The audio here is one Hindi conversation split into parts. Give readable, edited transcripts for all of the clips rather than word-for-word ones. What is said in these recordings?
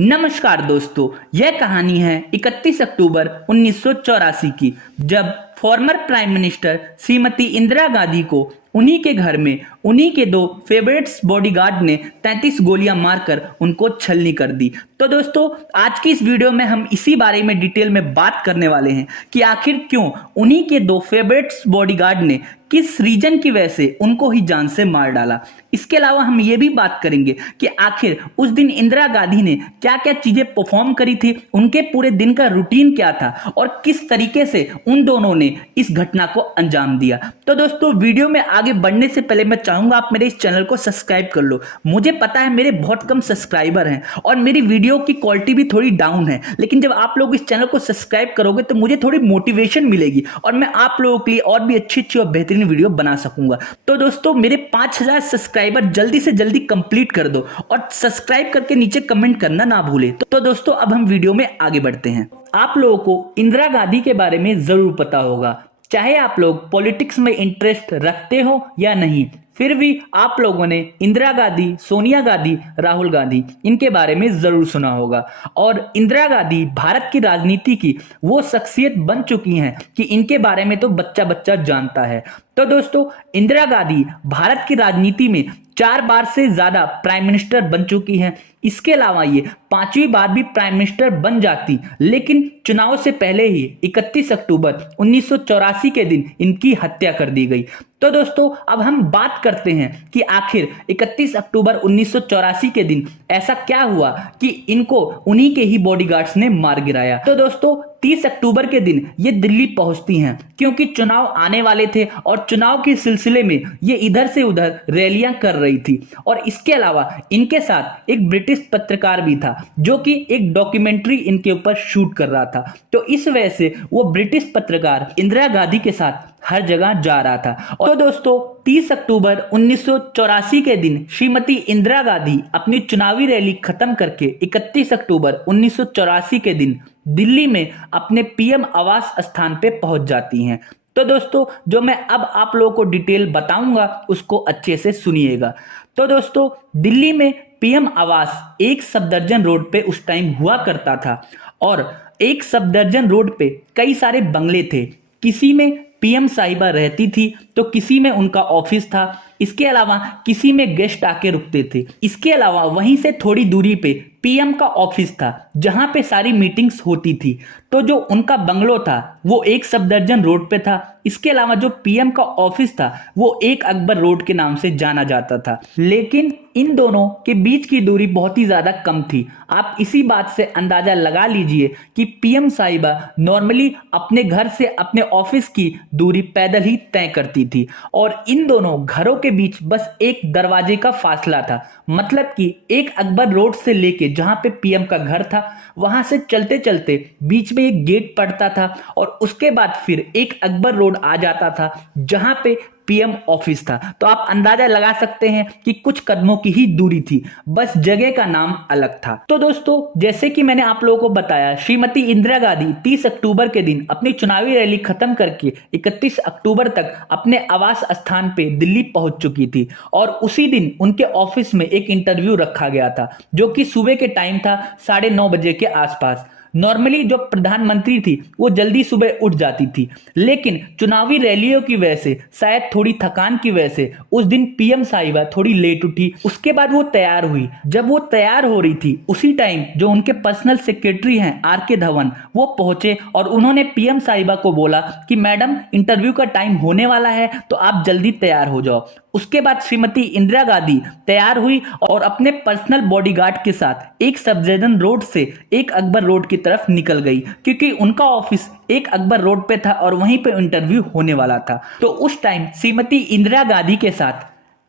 नमस्कार दोस्तों, यह कहानी है 31 अक्टूबर 1984 की, जब former prime minister Shrimati Indira Gandhi को उन्हीं के घर में उन्हीं के दो फेवरेट्स बॉडीगार्ड ने 33 गोलियां मारकर उनको छलनी कर दी। तो दोस्तों, आज की इस वीडियो में हम इसी बारे में डिटेल में बात करने वाले हैं कि आखिर क्यों उन्हीं के दो फेवरेट्स बॉडीगार्ड ने किस रीजन की वजह से उनको ही जान से मार डाला। इसके अलावा हम ये भी बात करेंगे कि आखिर उस दिन इंदिरा गांधी ने क्या क्या चीजें परफॉर्म करी थी, उनके पूरे दिन का रूटीन क्या था और किस तरीके से उन दोनों ने इस घटना को अंजाम दिया। तो दोस्तों, वीडियो में आगे बढ़ने से पहले मैं चाहूंगा आप मेरे इस चैनल को सब्सक्राइब कर लो। मुझे पता है मेरे बहुत कम सब्सक्राइबर हैं और मेरी वीडियो की क्वालिटी भी थोड़ी डाउन है, लेकिन जब आप लोग इस चैनल को सब्सक्राइब करोगे तो मुझे थोड़ी मोटिवेशन मिलेगी और मैं आप लोगों के लिए और भी अच्छी और बेहतरीन वीडियो बना सकूंगा। तो दोस्तों, मेरे 5000 सब्सक्राइबर जल्दी से जल्दी कंप्लीट कर दो और सब्सक्राइब करके नीचे कमेंट करना ना भूले। तो दोस्तों, अब हम वीडियो में आगे बढ़ते हैं। आप लोगों को इंदिरा गांधी के बारे में जरूर पता होगा, चाहे आप लोग पॉलिटिक्स में इंटरेस्ट रखते हो या नहीं, फिर भी आप लोगों ने इंदिरा गांधी, सोनिया गांधी, राहुल गांधी इनके बारे में जरूर सुना होगा। और इंदिरा गांधी भारत की राजनीति की वो शख्सियत बन चुकी हैं कि इनके बारे में तो बच्चा बच्चा जानता है। तो दोस्तों, इंदिरा गांधी भारत की राजनीति में 4 बार से ज्यादा प्राइम मिनिस्टर बन चुकी हैं। इसके अलावा ये 5वीं बार भी प्राइम मिनिस्टर बन जाती, लेकिन चुनाव से पहले ही 31 अक्टूबर 1984 के दिन इनकी हत्या कर दी गई। तो दोस्तों, अब हम बात करते हैं कि आखिर 31 अक्टूबर 1984 के दिन ऐसा क्या हुआ कि इनको उन्हीं के ही बॉडीगार्ड्स ने मार गिराया। तो दोस्तों, 30 अक्टूबर के दिन ये दिल्ली पहुंचती हैं क्योंकि चुनाव आने वाले थे और चुनाव के सिलसिले में ये इधर से उधर रैलियां कर रही थी। और इसके अलावा इनके साथ एक ब्रिटिश पत्रकार भी था जो कि एक डॉक्यूमेंट्री इनके ऊपर शूट कर रहा था। तो इस वजह से वो ब्रिटिश पत्रकार इंदिरा गांधी के साथ हर जगह जा रहा था। और तो दोस्तों, 30 अक्टूबर 1984 के दिन श्रीमती इंदिरा गांधी अपनी चुनावी रैली खत्म करके 31 अक्टूबर 1984 के दिन दिल्ली में अपने पीएम आवास स्थान पे पहुंच जाती हैं। तो दोस्तों, जो मैं अब आप लोगों को डिटेल बताऊंगा उसको अच्छे से सुनिएगा। तो दोस्तों, दिल्ली में पीएम आवास एक सफदरजंग रोड पे उस टाइम हुआ करता था और एक सफदरजंग रोड पे कई सारे बंगले थे। किसी में पीएम साहिबा रहती थी तो किसी में उनका ऑफिस था। इसके अलावा किसी में गेस्ट आके रुकते थे। इसके अलावा वहीं से थोड़ी दूरी पे पीएम का ऑफिस था जहां पे सारी मीटिंग्स होती थी। तो जो उनका बंगलो था वो एक सफदरजंग रोड पे था। इसके अलावा जो पीएम का ऑफिस था वो एक अकबर रोड के नाम से जाना जाता था, लेकिन इन दोनों के बीच की दूरी बहुत ही ज्यादा कम थी। आप इसी बात से अंदाजा लगा लीजिए कि पीएम साहिबा नॉर्मली अपने घर से अपने ऑफिस की दूरी पैदल ही तय करती थी और इन दोनों घरों के बीच बस एक दरवाजे का फासला था। मतलब कि एक अकबर रोड से लेके जहां पे पीएम का घर था वहां से चलते चलते बीच में एक गेट पड़ता था और उसके बाद फिर एक अकबर रोड आ जाता था जहां पे पीएम ऑफिस था। तो आप अंदाजा लगा सकते हैं कि कुछ कदमों की ही दूरी थी, बस जगह का नाम अलग था। तो दोस्तों, जैसे कि मैंने आप लोगों को बताया, श्रीमती इंदिरा गांधी 30 अक्टूबर के दिन अपनी चुनावी रैली खत्म करके 31 अक्टूबर तक अपने आवास स्थान पे दिल्ली पहुंच चुकी थी और उसी दिन उनके ऑफिस में एक इंटरव्यू रखा गया था जो कि सुबह के टाइम था, 9:30 बजे के आसपास। नॉर्मली जो प्रधानमंत्री थी वो जल्दी सुबह उठ जाती थी, लेकिन चुनावी रैलियों की वजह से, शायद थोड़ी थकान की वजह से उस दिन पीएम साहिबा थोड़ी लेट उठी। उसके बाद वो तैयार हुई। जब वो तैयार हो रही थी उसी टाइम जो उनके पर्सनल सेक्रेटरी हैं आर.के. धवन, वो पहुंचे और उन्होंने पीएम साहिबा को बोला कि मैडम, इंटरव्यू का टाइम होने वाला है तो आप जल्दी तैयार हो जाओ। उसके बाद श्रीमती इंदिरा गांधी तैयार हुई और अपने पर्सनल बॉडीगार्ड के साथ एक सफदरजंग रोड से एक अकबर रोड की तरफ निकल गई क्योंकि उनका ऑफिस एक अकबर रोड पे था और वहीं पे इंटरव्यू होने वाला था। तो उस टाइम श्रीमती इंदिरा गांधी के साथ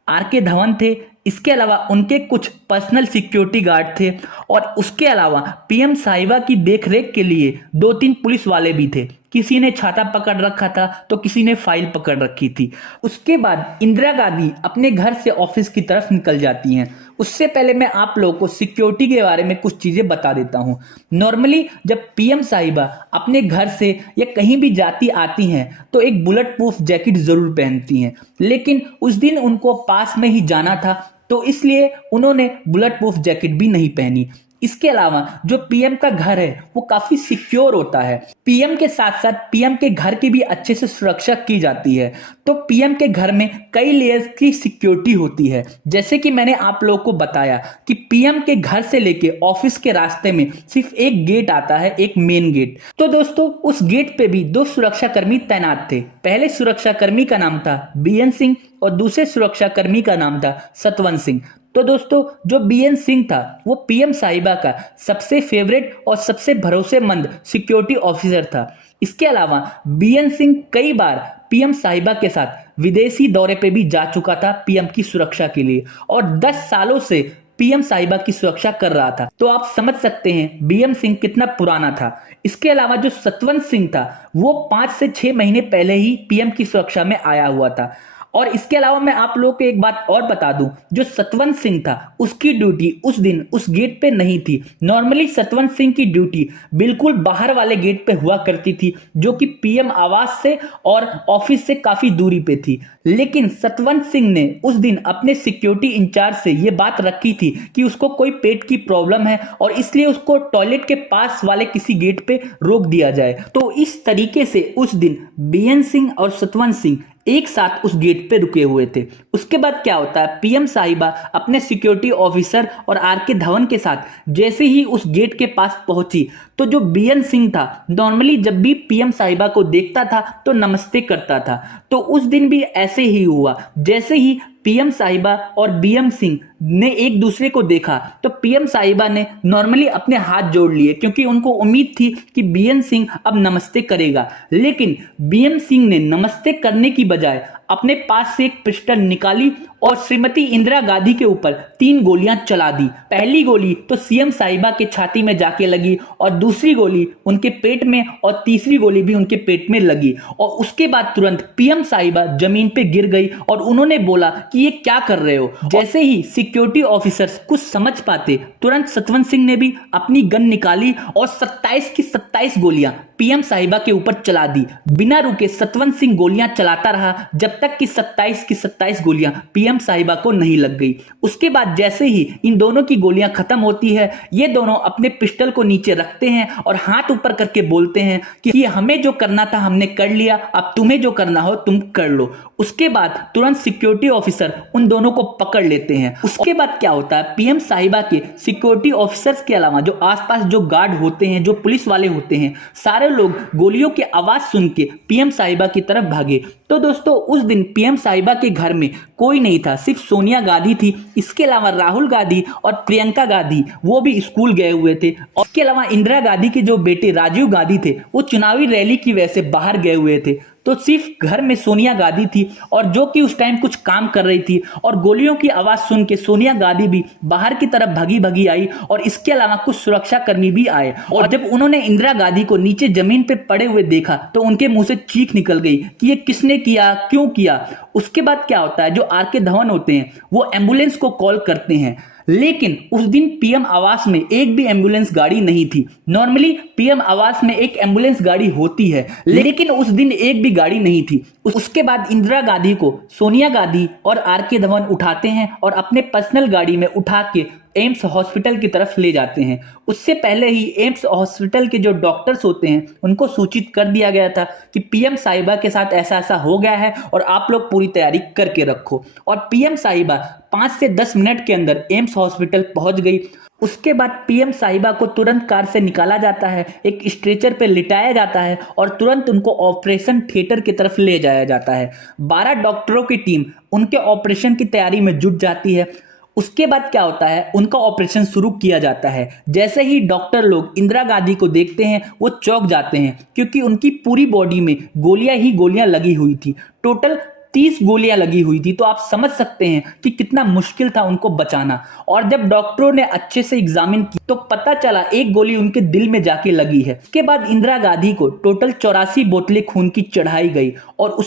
आर.के. धवन थे। इसके अलावा उनके कुछ पर्सनल सिक्योरिटी गार्ड थे और उसके अलावा पीएम साहिबा की देखरेख के लिए 2-3 पुलिस वाले भी थे। किसी ने छाता पकड़ रखा था तो किसी ने फाइल पकड़ रखी थी। उसके बाद इंदिरा गांधी अपने घर से ऑफिस की तरफ निकल जाती हैं। उससे पहले मैं आप लोगों को सिक्योरिटी के बारे में कुछ चीजें बता देता हूं। नॉर्मली जब पीएम साहिबा अपने घर से या कहीं भी जाती आती हैं तो एक बुलेट प्रूफ जैकेट जरूर पहनती हैं, लेकिन उस दिन उनको पास में ही जाना था तो इसलिए उन्होंने बुलेट प्रूफ जैकेट भी नहीं पहनी। इसके अलावा जो पीएम का घर है वो काफी सिक्योर होता है। पीएम के साथ साथ पीएम के घर की भी अच्छे से सुरक्षा की जाती है। तो पीएम के घर में कई लेयर्स की सिक्योरिटी होती है। जैसे कि मैंने आप लोगों को बताया कि पीएम के घर से लेके ऑफिस के रास्ते में सिर्फ एक गेट आता है, एक मेन गेट। तो दोस्तों उस गेट पे भी दो सुरक्षाकर्मी तैनात थे। पहले सुरक्षाकर्मी का नाम था बीएन सिंह और दूसरे सुरक्षाकर्मी का नाम था सतवंत सिंह। तो दोस्तों जो बीएन सिंह था वो पीएम साहिबा का सबसे फेवरेट और सबसे भरोसेमंद सिक्योरिटी ऑफिसर था। इसके अलावा बीएन सिंह कई बार पीएम साहिबा के साथ विदेशी दौरे पे भी जा चुका था पीएम की सुरक्षा के लिए, और 10 सालों से पीएम साहिबा की सुरक्षा कर रहा था। तो आप समझ सकते हैं बीएम सिंह कितना पुराना था। इसके अलावा जो सतवंत सिंह था वो 5 से 6 महीने पहले ही पीएम की सुरक्षा में आया हुआ था। और इसके अलावा मैं आप लोगों को एक बात और बता दूं, जो सतवंत सिंह था उसकी ड्यूटी उस दिन उस गेट पे नहीं थी। नॉर्मली सतवंत सिंह की ड्यूटी बिल्कुल बाहर वाले गेट पे हुआ करती थी, जो कि पीएम आवास से और ऑफिस से काफी दूरी पे थी। लेकिन सतवंत सिंह ने उस दिन अपने सिक्योरिटी इंचार्ज से ये बात रखी थी कि उसको कोई पेट की प्रॉब्लम है और इसलिए उसको टॉयलेट के पास वाले किसी गेट पे रोक दिया जाए। तो इस तरीके से उस दिन बीएन सिंह और सतवंत सिंह एक साथ उस गेट पे रुके हुए थे। उसके बाद क्या होता है, पीएम साहिबा अपने सिक्योरिटी ऑफिसर और आरके धवन के साथ जैसे ही उस गेट के पास पहुंची तो जो बीएन सिंह था नॉर्मली जब भी पीएम साहिबा को देखता था तो नमस्ते करता था। तो उस दिन भी ऐसे ही हुआ। जैसे ही पीएम साहिबा और बीएम सिंह ने एक दूसरे को देखा तो पीएम साहिबा ने नॉर्मली अपने हाथ जोड़ लिए, क्योंकि उनको उम्मीद थी कि बीएन सिंह अब नमस्ते करेगा। लेकिन बीएम सिंह ने नमस्ते करने की बजाय अपने पास से एक पिस्टल निकाली और श्रीमती इंदिरा गांधी के ऊपर 3 गोलियां चला दी। पहली गोली तो सीएम साहिबा के छाती में जाके लगी और दूसरी गोली उनके पेट में और तीसरी गोली भी उनके पेट में लगी। और उसके बाद तुरंत पीएम साहिबा जमीन पे गिर गई और उन्होंने बोला कि ये क्या कर रहे हो। जैसे ही सिक्योरिटी ऑफिसर्स कुछ समझ पाते तुरंत सतवंत सिंह ने भी अपनी गन निकाली और 27 की 27 गोलियां पीएम साहिबा के ऊपर चला दी। बिना रुके सतवंत सिंह गोलियां चलाता रहा जब तक कि 27 की 27 गोलियां पीएम साहिबा को नहीं लग गई। उसके बाद जैसे ही इन दोनों की गोलियां खत्म होती है, ये दोनों अपने पिस्टल को नीचे रखते हैं और हाथ ऊपर करके बोलते हैं कि हमें जो करना था हमने कर लिया, अब तुम्हें जो करना हो तुम कर लो। उसके बाद तुरंत सिक्योरिटी ऑफिसर उन दोनों को पकड़ लेते हैं। उसके बाद क्या होता है, पीएम साहिबा के सिक्योरिटी ऑफिसर्स के अलावा जो आसपास जो गार्ड होते हैं, जो पुलिस वाले होते हैं, सारे लोग गोलियों की आवाज सुन के पीएम साहिबा की तरफ भागे। तो दोस्तों उस दिन पीएम साहिबा के घर में कोई नहीं था, सिर्फ सोनिया गांधी थी। इसके अलावा राहुल गांधी और प्रियंका गांधी वो भी स्कूल गए हुए थे। और इसके अलावा इंदिरा गांधी के जो बेटे राजीव गांधी थे वो चुनावी रैली की वजह से बाहर गए हुए थे। तो सिर्फ घर में सोनिया गांधी थी और जो कि उस टाइम कुछ काम कर रही थी। और गोलियों की आवाज सुन के सोनिया गांधी भी बाहर की तरफ भगी भगी आई और इसके अलावा कुछ सुरक्षा कर्मी भी आए। और जब उन्होंने इंदिरा गांधी को नीचे जमीन पे पड़े हुए देखा तो उनके मुंह से चीख निकल गई कि ये किसने किया, क्यों किया। उसके बाद क्या होता है, जो आरके धवन होते हैं वो एम्बुलेंस को कॉल करते हैं। लेकिन उस दिन पीएम आवास में एक भी एम्बुलेंस गाड़ी नहीं थी। नॉर्मली पीएम आवास में एक एम्बुलेंस गाड़ी होती है, लेकिन उस दिन एक भी गाड़ी नहीं थी। उसके बाद इंदिरा गांधी को सोनिया गांधी और आरके धवन उठाते हैं और अपने पर्सनल गाड़ी में उठा के एम्स हॉस्पिटल की तरफ ले जाते हैं। उससे पहले ही एम्स हॉस्पिटल के जो डॉक्टर्स होते हैं उनको सूचित कर दिया गया था कि पीएम साहिबा के साथ ऐसा ऐसा हो गया है और आप लोग पूरी तैयारी करके रखो। और पीएम साहिबा 5 से 10 मिनट के अंदर एम्स हॉस्पिटल पहुंच गई। उसके बाद पीएम साहिबा को तुरंत कार से निकाला जाता है, एक स्ट्रेचर पे लिटाया जाता है और तुरंत उनको ऑपरेशन थिएटर की तरफ ले जाया जाता है। 12 डॉक्टरों की टीम उनके ऑपरेशन की तैयारी में जुट जाती है। उसके बाद क्या होता है, उनका ऑपरेशन शुरू किया जाता है। जैसे ही डॉक्टर लोग इंदिरा गांधी को देखते हैं वो चौंक जाते हैं, क्योंकि उनकी पूरी बॉडी में गोलियां ही गोलियां लगी हुई थी। टोटल 30 गोलियां लगी हुई थी। तो आप समझ सकते हैं कि कितना मुश्किल था उनको बचाना। और जब डॉक्टरों ने अच्छे से एग्जामिन की तो पता चला एक गोली उनके दिल में जाके लगी है। उसके बाद इंदिरा गांधी को टोटल 84 बोतलें खून की चढ़ाई गई और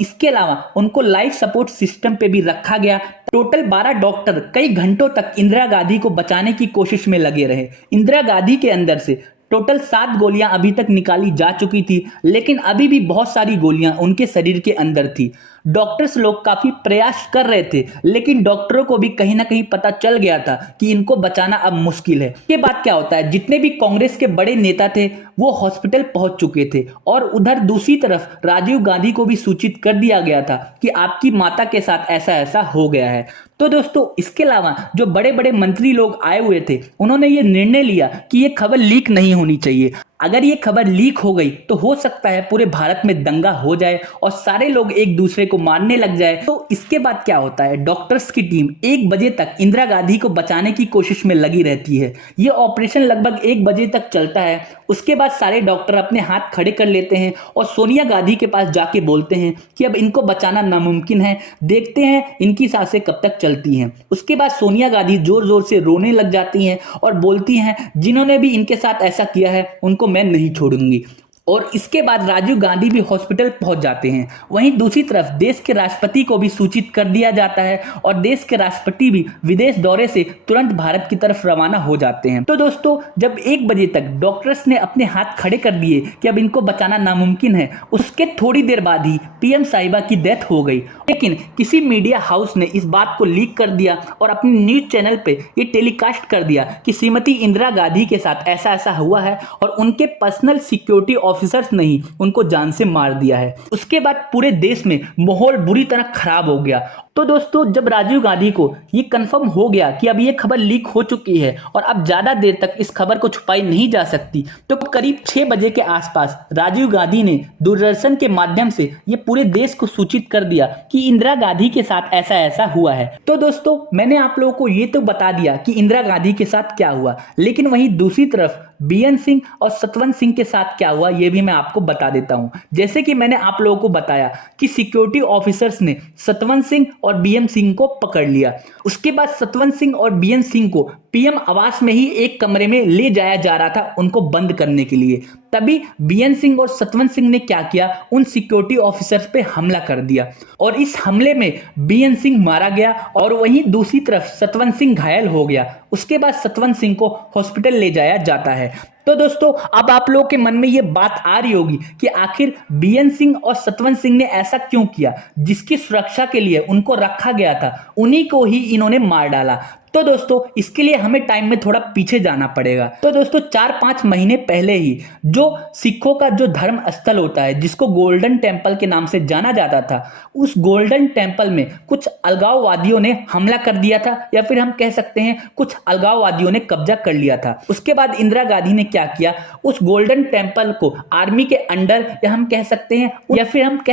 इसके अलावा उनको लाइफ सपोर्ट सिस्टम पे भी रखा गया। टोटल 12 डॉक्टर कई घंटों तक इंदिरा गांधी को बचाने की कोशिश में लगे रहे। इंदिरा गांधी के अंदर से टोटल 7 गोलियां अभी तक निकाली जा चुकी थी, लेकिन अभी भी बहुत सारी गोलियां उनके शरीर के अंदर थी। डॉक्टर्स लोग काफी प्रयास कर रहे थे, लेकिन डॉक्टरों को भी कहीं ना कहीं पता चल गया था कि इनको बचाना अब मुश्किल है। के बाद क्या होता है, जितने भी कांग्रेस के बड़े नेता थे वो हॉस्पिटल पहुंच चुके थे, और उधर दूसरी तरफ राजीव गांधी को भी सूचित कर दिया गया था कि आपकी माता के साथ ऐसा ऐसा हो गया है। तो दोस्तों, इसके अलावा जो बड़े बड़े मंत्री लोग आए हुए थे, उन्होंने ये निर्णय लिया कि ये खबर लीक नहीं होनी चाहिए। अगर ये खबर लीक हो गई तो हो सकता है पूरे भारत में दंगा हो जाए और सारे लोग एक दूसरे को मारने लग जाए। तो इसके बाद क्या होता है, डॉक्टर्स की टीम 1 बजे तक इंदिरा गांधी को बचाने की कोशिश में लगी रहती है। ये ऑपरेशन लगभग 1 बजे तक चलता है। उसके बाद सारे डॉक्टर अपने हाथ खड़े कर लेते हैं और सोनिया गांधी के पास जाके बोलते हैं कि अब इनको बचाना नामुमकिन है, देखते हैं इनकी सांसें कब तक चलती हैं। उसके बाद सोनिया गांधी जोर जोर से रोने लग जाती हैं और बोलती हैं, जिन्होंने भी इनके साथ ऐसा किया है उनको मैं नहीं छोड़ूंगी। और इसके बाद राजीव गांधी भी हॉस्पिटल पहुंच जाते हैं। वहीं दूसरी तरफ देश के राष्ट्रपति को भी सूचित कर दिया जाता है और देश के राष्ट्रपति भी विदेश दौरे से तुरंत भारत की तरफ रवाना हो जाते हैं। तो दोस्तों, जब 1 बजे तक डॉक्टर्स ने अपने हाथ खड़े कर दिए कि अब इनको बचाना नामुमकिन है, उसके थोड़ी देर बाद ही पीएम साहिबा की डेथ हो गई। लेकिन किसी मीडिया हाउस ने इस बात को लीक कर दिया और अपने न्यूज चैनल पे ये टेलीकास्ट कर दिया कि श्रीमती इंदिरा गांधी के साथ ऐसा ऐसा हुआ है और उनके पर्सनल सिक्योरिटी ऑफिसर्स ने ही उनको जान से मार दिया है। उसके बाद पूरे देश में माहौल बुरी तरह खराब हो गया। तो दोस्तों, जब राजीव गांधी को ये कंफर्म हो गया कि अब ये खबर लीक हो चुकी है और अब ज्यादा देर तक इस खबर को छुपाई नहीं जा सकती, तो करीब 6 बजे के आसपास राजीव गांधी ने दूरदर्शन के माध्यम से ये पूरे देश को सूचित कर दिया कि इंदिरा गांधी के साथ ऐसा ऐसा हुआ है। तो दोस्तों, मैंने आप लोगों को ये तो बता दिया कि इंदिरा गांधी के साथ क्या हुआ, लेकिन वहीं दूसरी तरफ बीएन सिंह और सतवंत सिंह के साथ क्या हुआ ये भी मैं आपको बता देता हूं। जैसे कि मैंने आप लोगों को बताया कि सिक्योरिटी ऑफिसर्स ने सतवंत सिंह और बीएम सिंह को पकड़ लिया। उसके बाद सतवंत सिंह और बीएन सिंह को पीएम आवास में ही एक कमरे में ले जाया जा रहा था उनको बंद करने के लिए। तभी बीएन सिंह और सतवंत सिंह ने क्या किया, उन सिक्योरिटी ऑफिसर्स पे हमला कर दिया और इस हमले में बीएन सिंह मारा गया और वहीं दूसरी तरफ सतवंत सिंह घायल हो गया। उसके बाद सतवंत सिंह को हॉस्पिटल ले जाया जाता है। तो दोस्तों, अब आप लोगों के मन में ये बात आ रही होगी कि आखिर बीएन सिंह और सतवंत सिंह ने ऐसा क्यों किया, जिसकी सुरक्षा के लिए उनको रखा गया था उन्हीं को ही इन्होंने मार डाला। तो दोस्तों, इसके लिए हमें टाइम में थोड़ा पीछे जाना पड़ेगा। तो दोस्तों, 4-5 महीने पहले ही जो सिखों का जो धर्म स्थल होता है, जिसको गोल्डन टेम्पल के नाम से जाना जाता था, उस गोल्डन टेम्पल में कुछ अलगाववादियों ने हमला कर दिया था, या फिर हम कह सकते हैं कुछ अलगाववादियों ने कब्जा कर लिया था। उसके बाद इंदिरा गांधी ने क्या किया, उस गोल्डन टेम्पल को आर्मी के अंडर, या हम कह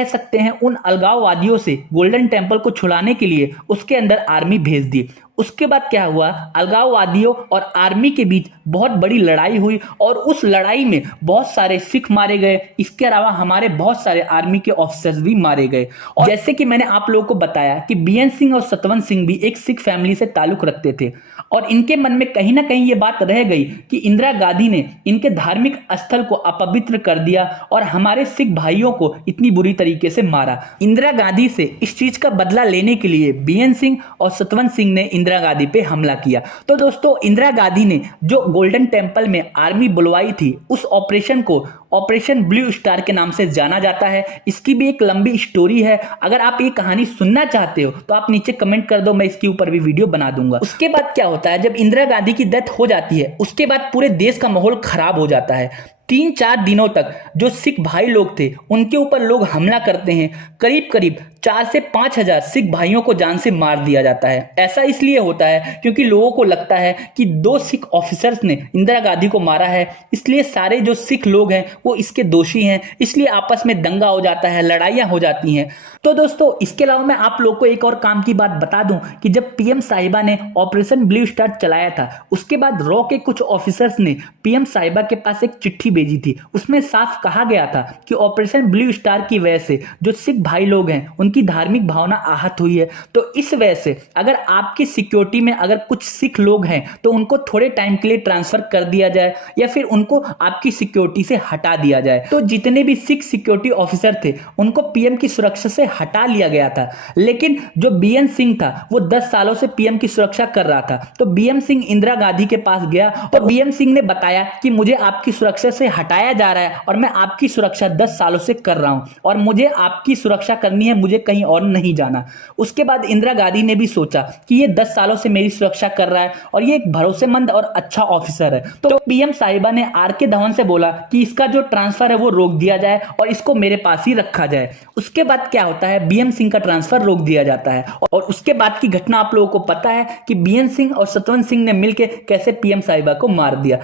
सकते हैं उन अलगाववादियों से गोल्डन टेम्पल को छुड़ाने के लिए उसके अंदर आर्मी भेज दी। उसके बाद क्या हुआ, अलगाववादियों और आर्मी के बीच बहुत बड़ी लड़ाई हुई और उस लड़ाई में बहुत सारे सिख मारे गए। इसके अलावा हमारे बहुत सारे आर्मी के ऑफिसर्स भी मारे गए। और जैसे कि मैंने आप लोगों को बताया कि बीएन सिंह और सतवंत सिंह भी एक सिख फैमिली से ताल्लुक रखते थे और इनके मन में कहीं ना कहीं ये बात रह गई कि इंदिरा गांधी ने इनके धार्मिक स्थल को अपवित्र कर दिया और हमारे सिख भाइयों को इतनी बुरी तरीके से मारा। इंदिरा गांधी से इस चीज का बदला लेने के लिए बीएन सिंह और सतवंत सिंह ने इंदिरा गांधी पे हमला किया। तो दोस्तों, इंदिरा गांधी ने जो गोल्डन टेम्पल में आर्मी बुलवाई थी, उस ऑपरेशन को ऑपरेशन ब्लू स्टार के नाम से जाना जाता है। इसकी भी एक लंबी स्टोरी है। अगर आप ये कहानी सुनना चाहते हो तो आप नीचे कमेंट कर दो, मैं इसके ऊपर भी वीडियो बना दूंगा। उसके बाद क्या होता है, जब इंदिरा गांधी की डेथ हो जाती है, उसके बाद पूरे देश का माहौल खराब हो जाता है। 3-4 दिनों तक जो सिख भाई लोग थे उनके ऊपर लोग हमला करते हैं। करीब करीब 4 से 5 हजार सिख भाइयों को जान से मार दिया जाता है। ऐसा इसलिए होता है क्योंकि लोगों को लगता है कि 2 सिख ऑफिसर्स ने इंदिरा गांधी को मारा है, इसलिए सारे जो सिख लोग हैं वो इसके दोषी हैं, इसलिए आपस में दंगा हो जाता है, लड़ाइयां हो जाती हैं। तो दोस्तों, इसके अलावा मैं आप लोग को एक और काम की बात बता दूं कि जब पीएम साहिबा ने ऑपरेशन ब्लू स्टार चलाया था, उसके बाद रॉ के कुछ ऑफिसर्स ने पीएम साहिबा के पास एक चिट्ठी भेजी थी। उसमें साफ कहा गया था कि ऑपरेशन ब्लू स्टार की वजह से जो सिख भाई लोग हैं उनकी धार्मिक भावना आहत हुई है। तो इस वजह से अगर आपकी सिक्योरिटी में अगर कुछ सिख लोग हैं तो उनको थोड़े टाइम के लिए ट्रांसफर कर दिया जाए या फिर उनको आपकी सिक्योरिटी से हटा दिया जाए। तो जितने भी सिख सिक्योरिटी ऑफिसर थे उनको पीएम की सुरक्षा से हटा लिया गया था, लेकिन जो बीएन सिंह था वो 10 सालों से पीएम की सुरक्षा कर रहा था। तो बीएम सिंह इंदिरा गांधी के पास गया और बीएम सिंह ने बताया कि मुझे आपकी सुरक्षा से हटाया जा रहा है और मैं आपकी सुरक्षा 10 सालों से कर रहा हूं और मुझे आपकी सुरक्षा करनी है, मुझे कहीं और नहीं जाना। उसके बाद इंदिरा गांधी ने भी सोचा कि ये 10 सालों से मेरी सुरक्षा कर रहा है और ये एक भरोसेमंद और अच्छा ऑफिसर है। तो पीएम साहिबा ने आर.के. धवन से बोला कि इसका जो ट्रांसफर है वो रोक दिया जाए और इसको मेरे पास ही रखा जाए। उसके बाद क्या होता है, बीएम सिंह का ट्रांसफर रोक दिया जाता है और उसके बाद की घटना आप लोगों को पता है कि बीएन सिंह और सतवंत सिंह ने मिलकर कैसे पीएम साहिबा को मार दिया।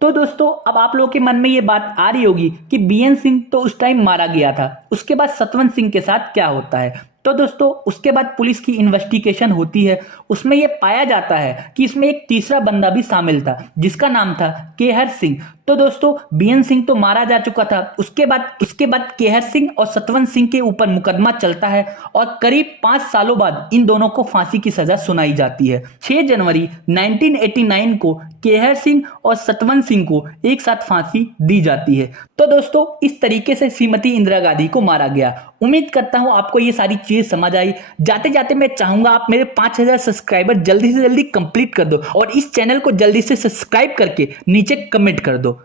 तो दोस्तों अब आप लोगों के मन में ये बात आ रही होगी कि बीएन सिंह तो उस टाइम मारा गया था, उसके बाद सतवंत सिंह के साथ क्या होता है। तो दोस्तों उसके बाद पुलिस की इन्वेस्टिगेशन होती है, उसमें यह पाया जाता है कि इसमें एक तीसरा बंदा भी शामिल था जिसका नाम था केहर सिंह। तो दोस्तों बीएन सिंह तो मारा जा चुका था, उसके बाद केहर सिंह और सतवंत सिंह के ऊपर मुकदमा चलता है और करीब 5 सालों बाद इन दोनों को फांसी की सजा सुनाई जाती है। 6 जनवरी 1989 को केहर सिंह और सतवंत सिंह को एक साथ फांसी दी जाती है। तो दोस्तों इस तरीके से श्रीमती इंदिरा गांधी को मारा गया। उम्मीद करता हूं आपको ये सारी चीज समझ आई। जाते जाते मैं चाहूंगा आप मेरे 5000 सब्सक्राइबर जल्दी से जल्दी कंप्लीट कर दो और इस चैनल को जल्दी से सब्सक्राइब करके नीचे कमेंट कर दो।